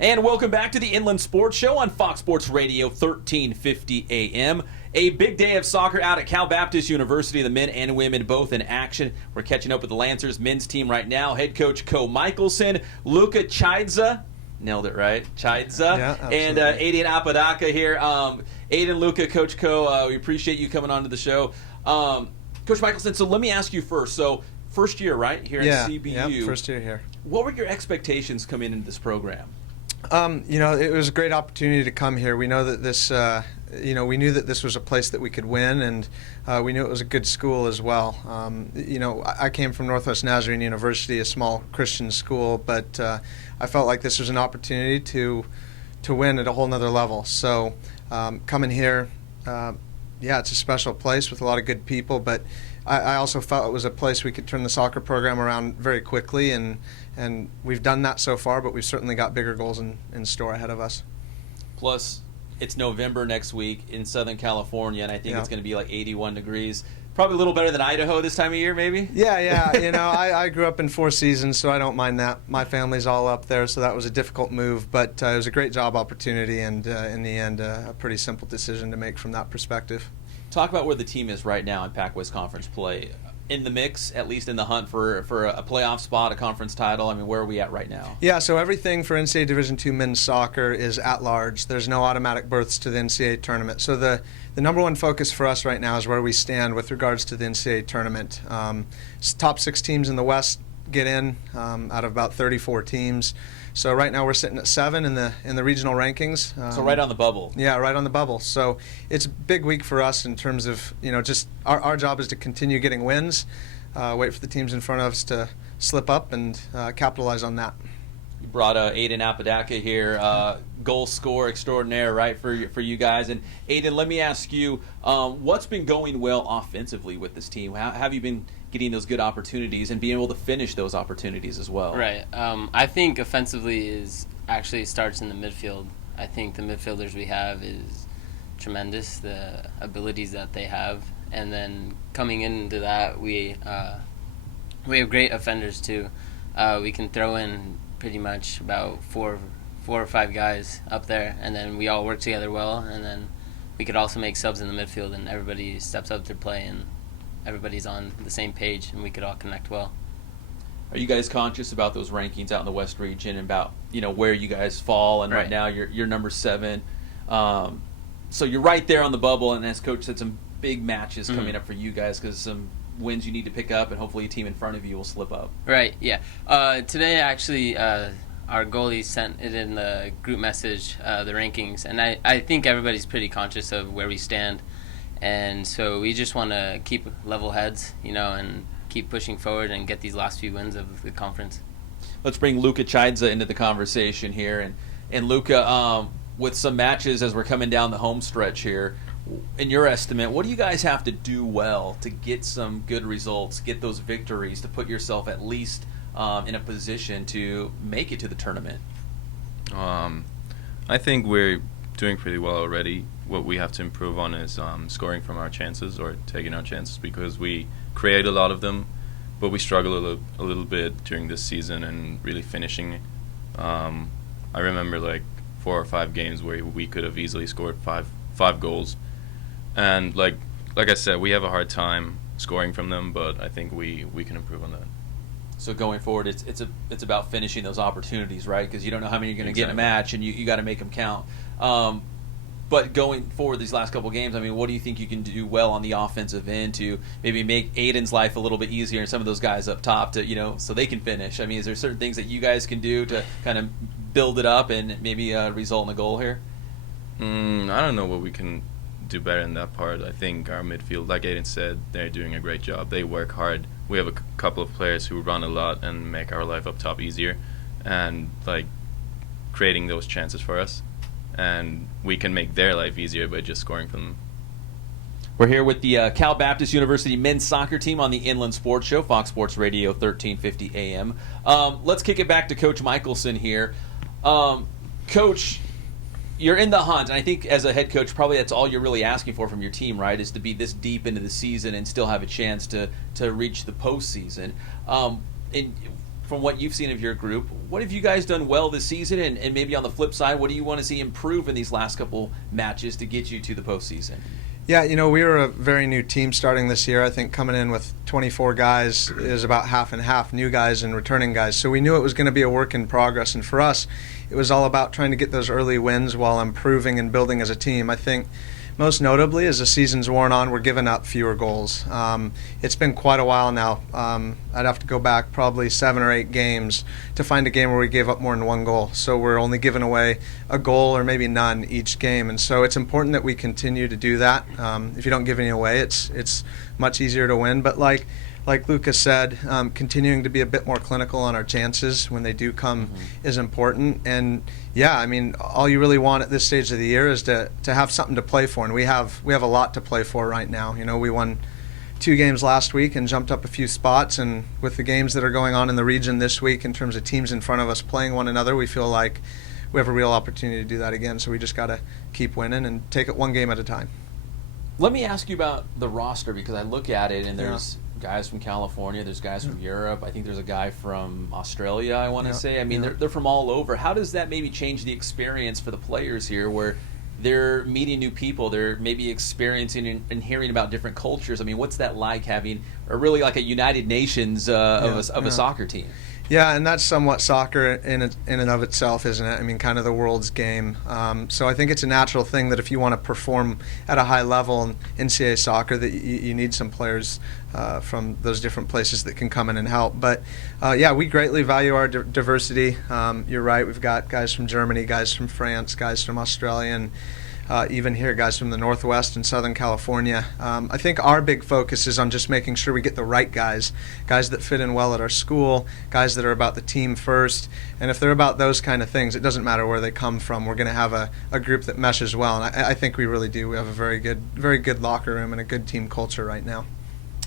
And welcome back to the Inland Sports Show on Fox Sports Radio 1350 AM. A big day of soccer out at Cal Baptist University. The men and women both in action. We're catching up with the Lancers men's team right now. Head coach Coe Michaelson, Luca Tschaidse, nailed it right, Tschaidse, yeah, and Aidan Apodaca here. Aidan, Luca, Coach Coe, we appreciate you coming on to the show. Coach Michaelson, so let me ask you first. So first year, right, here in CBU. Yeah, first year here. What were your expectations coming into this program? It was a great opportunity to come here. We know that this, we knew that this was a place that we could win, and we knew it was a good school as well. I came from Northwest Nazarene University, a small Christian school, but I felt like this was an opportunity to win at a whole nother level. So coming here, it's a special place with a lot of good people, but I also felt it was a place we could turn the soccer program around very quickly, and we've done that so far, but we've certainly got bigger goals in store ahead of us. Plus, it's November next week in Southern California, and I think it's going to be like 81 degrees. Probably a little better than Idaho this time of year, maybe? Yeah. I grew up in Four Seasons, so I don't mind that. My family's all up there, so that was a difficult move, but it was a great job opportunity, and in the end, a pretty simple decision to make from that perspective. Talk about where the team is right now in Pac-West Conference play. In the mix, at least in the hunt for a playoff spot, a conference title. I mean, where are we at right now? Yeah, so everything for NCAA Division II men's soccer is at large. There's no automatic berths to the NCAA tournament. So the number one focus for us right now is where we stand with regards to the NCAA tournament. Top 6 teams in the West get in out of about 34 teams. So right now we're sitting at 7 in the regional rankings. So right on the bubble. Yeah, right on the bubble. So it's a big week for us in terms of, just our job is to continue getting wins, wait for the teams in front of us to slip up and capitalize on that. You brought Aidan Apodaca here, goal scorer extraordinaire, right, for you guys. And Aidan, let me ask you, what's been going well offensively with this team? How have you been getting those good opportunities and being able to finish those opportunities as well? Right. I think offensively starts in the midfield. I think the midfielders we have is tremendous, the abilities that they have. And then coming into that, we have great offenders too. We can throw in pretty much about four or five guys up there, and then we all work together well, and then we could also make subs in the midfield, and everybody steps up to play, and everybody's on the same page, and we could all connect well. Are you guys conscious about those rankings out in the West region and about where you guys fall? And right now you're number 7, so you're right there on the bubble. And as Coach said, some big matches coming up for you guys because some wins you need to pick up, and hopefully a team in front of you will slip up. Right. Yeah. Today actually, our goalie sent it in the group message, the rankings, and I think everybody's pretty conscious of where we stand. And so we just want to keep level heads, and keep pushing forward and get these last few wins of the conference. Let's bring Luca Tschaidse into the conversation here. And Luca, with some matches as we're coming down the home stretch here, in your estimate, what do you guys have to do well to get some good results, get those victories, to put yourself at least in a position to make it to the tournament? I think we're doing pretty well already. What we have to improve on is scoring from our chances or taking our chances, because we create a lot of them, but we struggle a little bit during this season and really finishing. I remember like 4 or 5 games where we could have easily scored five goals, and like I said, we have a hard time scoring from them, but I think we can improve on that. So going forward, it's about finishing those opportunities, right? Because you don't know how many you're going to get in a match, and you got to make them count. But going forward these last couple games, I mean, what do you think you can do well on the offensive end to maybe make Aidan's life a little bit easier and some of those guys up top to, so they can finish? I mean, is there certain things that you guys can do to kind of build it up and maybe result in a goal here? I don't know what we can do better in that part. I think our midfield, like Aidan said, they're doing a great job. They work hard. We have a couple of players who run a lot and make our life up top easier, and like creating those chances for us. And we can make their life easier by just scoring from them. We're here with the Cal Baptist University men's soccer team on the Inland Sports Show, Fox Sports Radio 1350 AM. Let's kick it back to Coach Michaelson here. Coach, you're in the hunt, and I think as a head coach, probably that's all you're really asking for from your team, right, is to be this deep into the season and still have a chance to reach the postseason. And from what you've seen of your group, what have you guys done well this season? And maybe on the flip side, what do you want to see improve in these last couple matches to get you to the postseason? Yeah, we were a very new team starting this year. I think coming in with 24 guys is about half and half, new guys and returning guys. So we knew it was going to be a work in progress. And for us, it was all about trying to get those early wins while improving and building as a team. I think most notably, as the season's worn on, we're giving up fewer goals. It's been quite a while now. I'd have to go back probably 7 or 8 games to find a game where we gave up more than 1 goal. So we're only giving away a goal or maybe none each game. And so it's important that we continue to do that. If you don't give any away, it's much easier to win. But like Luca said, continuing to be a bit more clinical on our chances when they do come is important. And yeah, I mean, all you really want at this stage of the year is to have something to play for, and we have a lot to play for right now. We won 2 games last week and jumped up a few spots, and with the games that are going on in the region this week in terms of teams in front of us playing one another, we feel like we have a real opportunity to do that again. So we just got to keep winning and take it one game at a time. Let me ask you about the roster, because I look at it and there's guys from California, there's guys from Europe. I think there's a guy from Australia, I want to say. I mean, they're from all over. How does that maybe change the experience for the players here, where they're meeting new people, they're maybe experiencing and hearing about different cultures? I mean, what's that like having, or really like a United Nations of a soccer team? Yeah, and that's somewhat soccer in and of itself, isn't it? I mean, kind of the world's game. So I think it's a natural thing that if you want to perform at a high level in NCAA soccer, that you need some players from those different places that can come in and help. But yeah, we greatly value our diversity. You're right, we've got guys from Germany, guys from France, guys from Australia, and even here, guys from the Northwest and Southern California. I think our big focus is on just making sure we get the right guys that fit in well at our school, guys that are about the team first. And if they're about those kind of things, it doesn't matter where they come from. We're going to have a group that meshes well, and I think we really do. We have a very good locker room and a good team culture right now.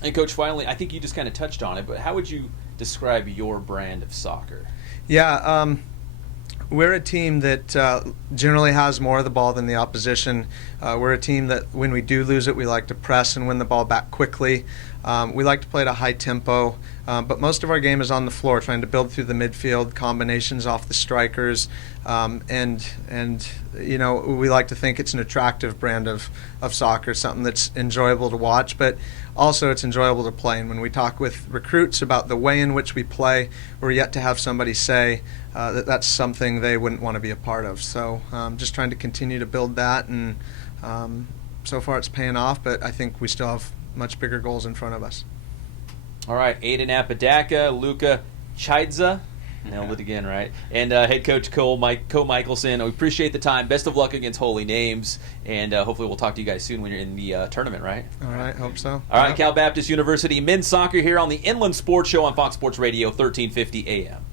And Coach, finally, I think you just kind of touched on it, but how would you describe your brand of soccer? Yeah, we're a team that generally has more of the ball than the opposition. We're a team that when we do lose it, we like to press and win the ball back quickly. We like to play at a high tempo, but most of our game is on the floor, trying to build through the midfield, combinations off the strikers, and we like to think it's an attractive brand of soccer, something that's enjoyable to watch, but also it's enjoyable to play. And when we talk with recruits about the way in which we play, we're yet to have somebody say that's something they wouldn't want to be a part of. So just trying to continue to build that, and so far it's paying off, but I think we still have much bigger goals in front of us. All right, Aidan Apodaca, Luca, Tschaidse, nailed it again, right? And head coach Coe Michaelson. We appreciate the time. Best of luck against Holy Names, and hopefully we'll talk to you guys soon when you're in the tournament, right? All right, hope so. All right, Cal Baptist University men's soccer here on the Inland Sports Show on Fox Sports Radio 1350 AM.